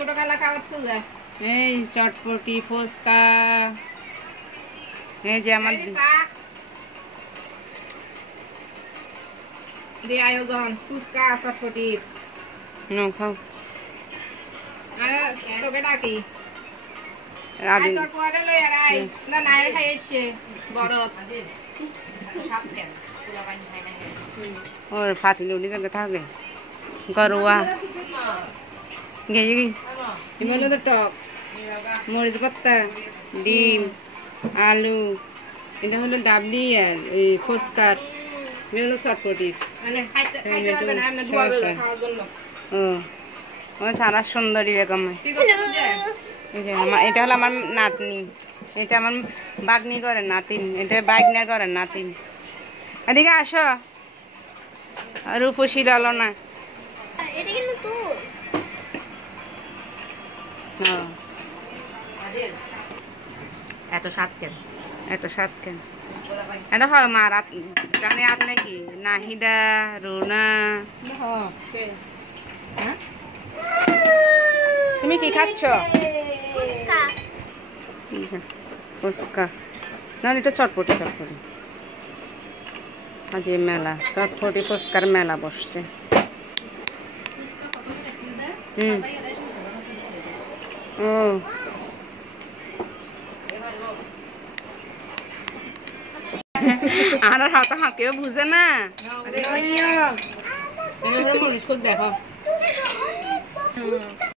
ছোট খেলা খাওয়াচ্ছে যে এই চটপটি ফুচকা এই যে আমার দিয়ে আয়োজন ফুচকা চটপটি খাও তোকে ডাকি রাজি তোর পরে লই আর আই না নাইর খাই এসে বড় সব কেন পুরো পানি খাই না ওর ফাতিল উড়ি থেকে থাকে গরুয়া গেছি হিমালয় তো টক মরিচ পাত্তা ডিম আলু এটা হলো ডাবলি আর এই ফুচকার এটা হলো চটপটির মানে খাইতে পারবে না আমরা ধোয়া বেলা খাওয়ার জন্য ও সারা সুন্দরী বেগম কি করছিস যে এটা হলো আমার নাতনি এটা আমার বাগনি করে নাতিন এটা বাইকনা করে নাতিন এদিকে আসো রূপসী লালো না এটা কিন্তু তোর এত স্বাদ কেন এত স্বাদ কেন এটা হয় মা রাত জানে আর নাকি নাহিদা রুনা তুমি কি খাচ্ছ ফুচকা ফুচকা না এটা চটপটি চটপটি আজ এই মেলা চটপটি ফুচকার মেলা বসছে ও আর হাতে হাঁকেও বুঝে না দেখো